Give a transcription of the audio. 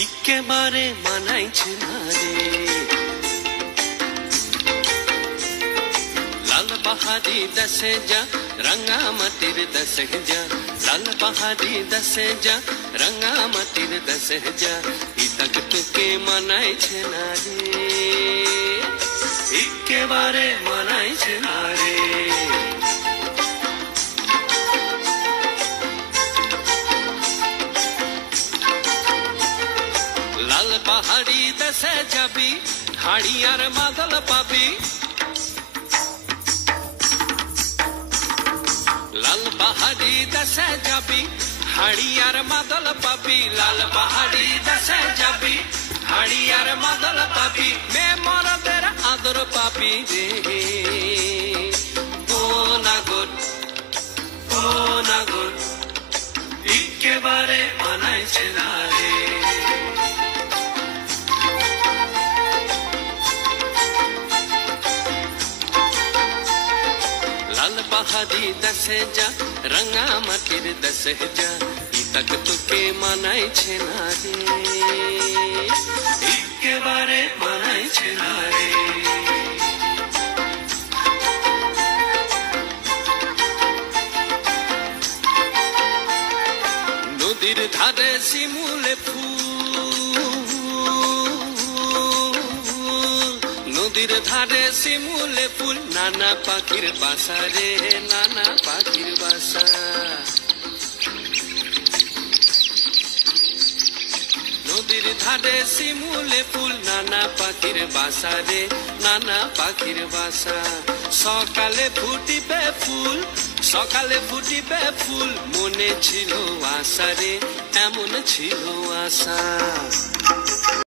একেবারে মানাইছে না রে। লাল পাহাড়ি দেশে যা রাঙামাটির দেশে যা, লাল পাহাড়ি দেশে যা রাঙামাটির দেশে যা, ইতাক তোকে মানাইছে না রে, একেবারে মানাইছে না রে। লাল পাহাড়ি দেশে যাবি হাড়ি আর মাদল পাবি, লাল পাহাড়ি দেশে যাবি হাড়ি আর মাদল পাবি, লাল পাহাড়ি দেশে যাবি হাড়ি আর মাদল পাবি, মে মরদের আদর পাবি রে। ও নাগর ও নাগর একেবারে মানাইছে না রে। লাল পাহাড়ি দেশে যা রাঙামাটির দেশে যা, ইতাক তোকে মানাইছে না রে, একেবারে মানাইছে না রে। নদীর ধারে শিমুলে ফুল, নদীর ধারে শিমুলে ফুল, নানা পাখির বাসা রে, নানা পাখির বাসা। নদীর ধারে শিমুলে ফুল, নানা পাখির বাসা রে, নানা পাখির বাসা। সকালে ফুটিবে ফুল, সকালে ফুটিবে ফুল, মনে ছিল আশা রে, এমন ছিল আশা।